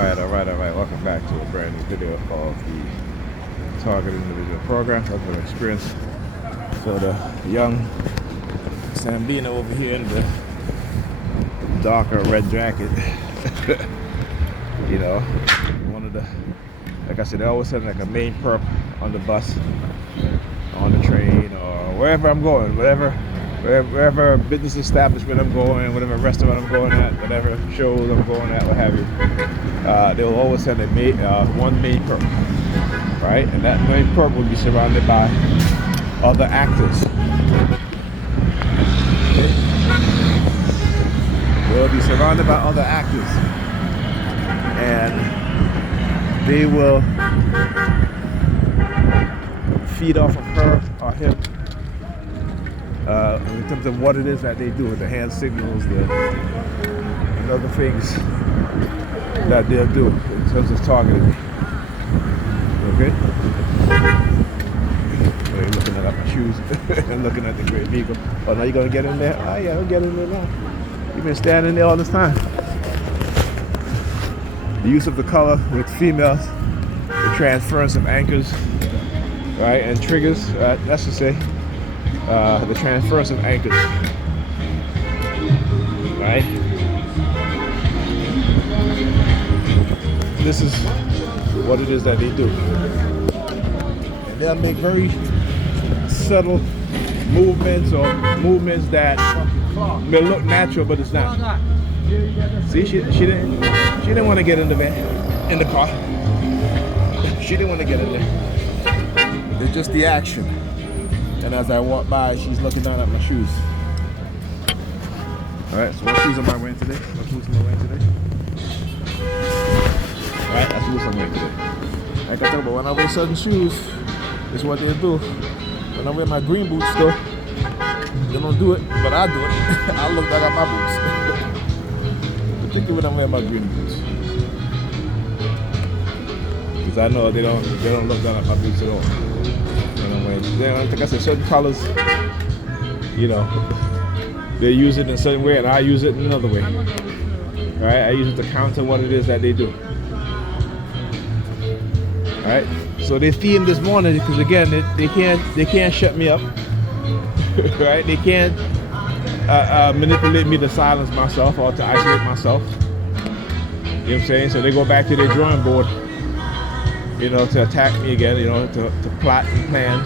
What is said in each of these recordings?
Alright. Welcome back to a brand new video of the Target Individual Program. That's an experience for the young Sambino over here in the darker red jacket. You know, one of the, like I said, they always said like a main perp on the bus, on the train, or wherever I'm going, wherever business establishment I'm going, whatever restaurant I'm going at, whatever shows I'm going at, what have you, they will always send one main perp, right? And that main perp will be surrounded by other actors. Okay? They will be surrounded by other actors, and they will feed off of her or him. In terms of what it is that they do, the hand signals, and other things that they'll do in terms of targeting me. Okay? You're looking at my shoes and looking at the Great Beagle. Oh, now you're going to get in there? Oh, yeah, I'll get in there now. You've been standing there all this time. The use of the color with females, the transference of anchors, right, and triggers, that's to say, the transference of anchors, right? This is what it is that they do. And they'll make very subtle movements or movements that may look natural, but it's not. See, she didn't want to get in the van, in the car. She didn't want to get in there. It's just the action. And as I walk by, she's looking down at my shoes. Alright, so what shoes am I wearing today? What boots am I wearing today? Alright, that's the boots I'm wearing today. Like I told you, when I wear certain shoes, it's what they do. When I wear my green boots though, they don't do it, but I do it. I look down at my boots. Particularly when I wear my green boots. Because I know they don't look down at my boots at all. Like I said, certain colors, you know, they use it in a certain way, and I use it in another way. Right? I use it to counter what it is that they do. Right? So they themed this morning because again, they can't shut me up. Right? They can't manipulate me to silence myself or to isolate myself. You know what I'm saying? So they go back to their drawing board, you know, to attack me again, you know, to plot and plan.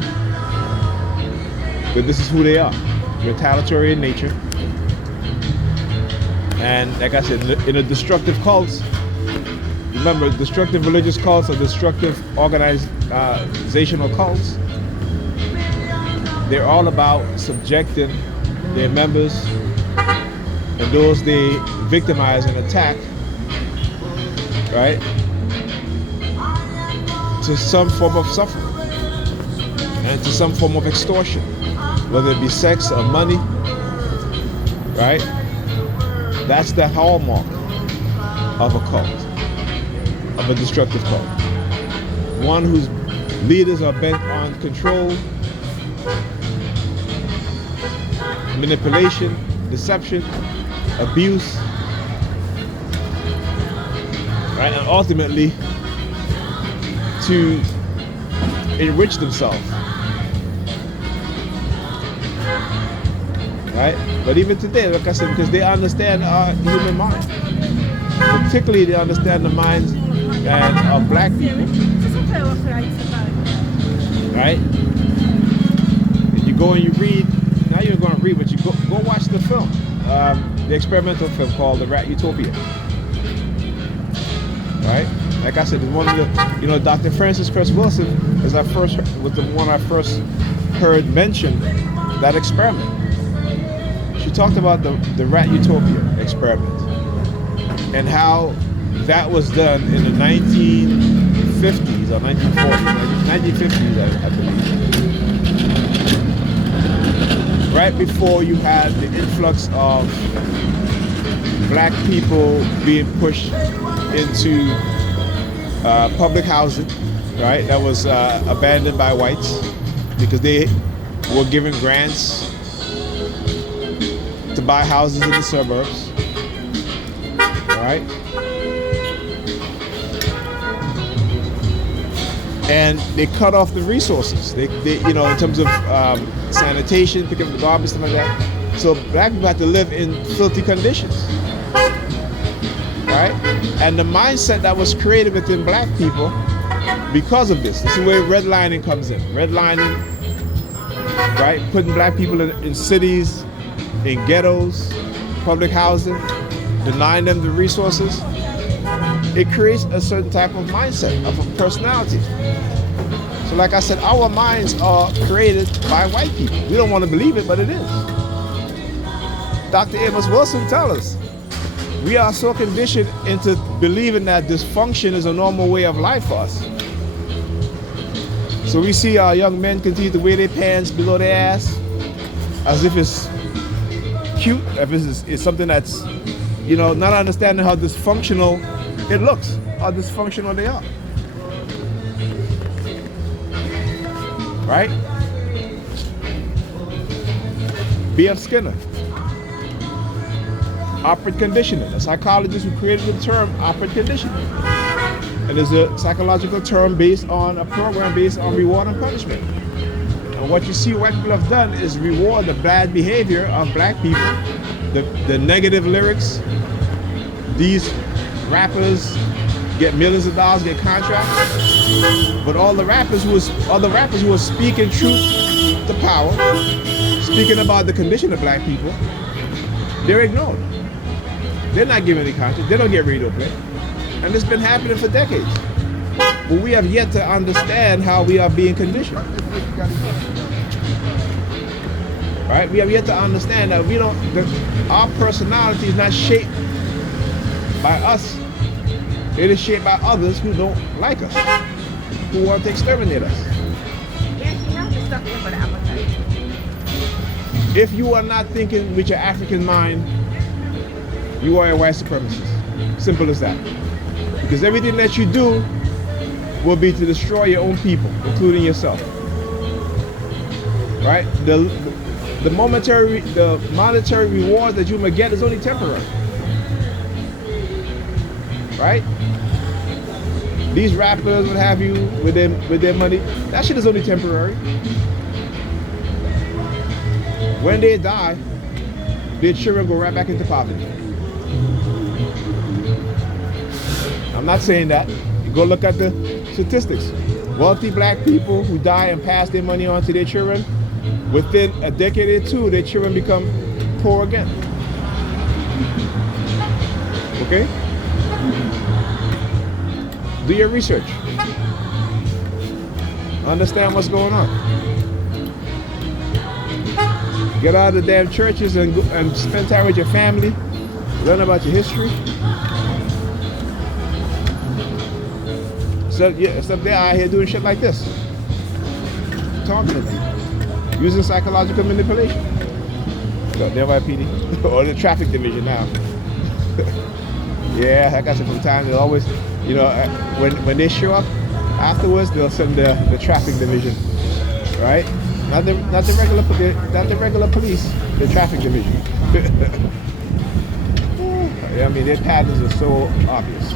But this is who they are, retaliatory in nature. And like I said, in a destructive cults, remember, destructive religious cults or destructive organizational cults, they're all about subjecting their members and those they victimize and attack, right, to some form of suffering and to some form of extortion, whether it be sex or money, right? That's the hallmark of a cult, of a destructive cult. One whose leaders are bent on control, manipulation, deception, abuse, right? And ultimately, to enrich themselves, right? But even today, like I said, because they understand our human mind, particularly they understand the minds of black people, right? And you go and you read. Now you're going to read, but you go watch the film, the experimental film called The Rat Utopia, right? Like I said, it's one of the, you know, Dr. Frances Cress Wilson was the one I first heard mention that experiment. She talked about the Rat Utopia experiment and how that was done in the 1950s or 1940s, 1950s, I believe. Right before you had the influx of black people being pushed into public housing, right? That was abandoned by whites because they were given grants to buy houses in the suburbs, right? and they cut off the resources. They in terms of sanitation, picking up the garbage, stuff like that. So black people have to live in filthy conditions, right? And the mindset that was created within black people because of this. This is where redlining comes in. Redlining, right? Putting black people in cities, in ghettos, public housing, denying them the resources. It creates a certain type of mindset, of a personality. So like I said, our minds are created by white people. We don't want to believe it, but it is. Dr. Amos Wilson tells us, we are so conditioned into believing that dysfunction is a normal way of life for us. So we see our young men continue to wear their pants below their ass as if it's cute, if it's something that's, not understanding how dysfunctional it looks, how dysfunctional they are. Right? B.F. Skinner, operant conditioning, a psychologist who created the term operant conditioning. And it's a psychological term based on a program based on reward and punishment. And what you see white people have done is reward the bad behavior of black people, the negative lyrics. These rappers get millions of dollars, get contracts, but all the rappers who are speaking truth to power, speaking about the condition of black people, they're ignored. They're not given any contracts. They don't get radio play, and it's been happening for decades. But we have yet to understand how we are being conditioned. Right? We have yet to understand that our personality is not shaped by us. It is shaped by others who don't like us, who want to exterminate us. If you are not thinking with your African mind, you are a white supremacist. Simple as that. Because everything that you do will be to destroy your own people, including yourself. Right? The monetary reward that you may get is only temporary. Right? These rappers, what have you, with their money, that shit is only temporary. When they die, their children go right back into poverty. I'm not saying that. You go look at the statistics. Wealthy black people who die and pass their money on to their children, within a decade or two, their children become poor again. Okay? Do your research. Understand what's going on. Get out of the damn churches and spend time with your family. Learn about your history. Except they're out here doing shit like this. Talking to people. Using psychological manipulation. So, the NYPD. Or the traffic division now. Yeah, I got you from time. They'll always, when they show up, afterwards they'll send the traffic division. Right? Not the regular police, the traffic division. Yeah, I mean, their patterns are so obvious.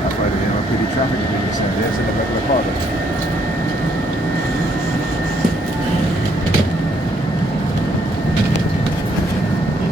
That's why the NYPD traffic division said there's in the regular car.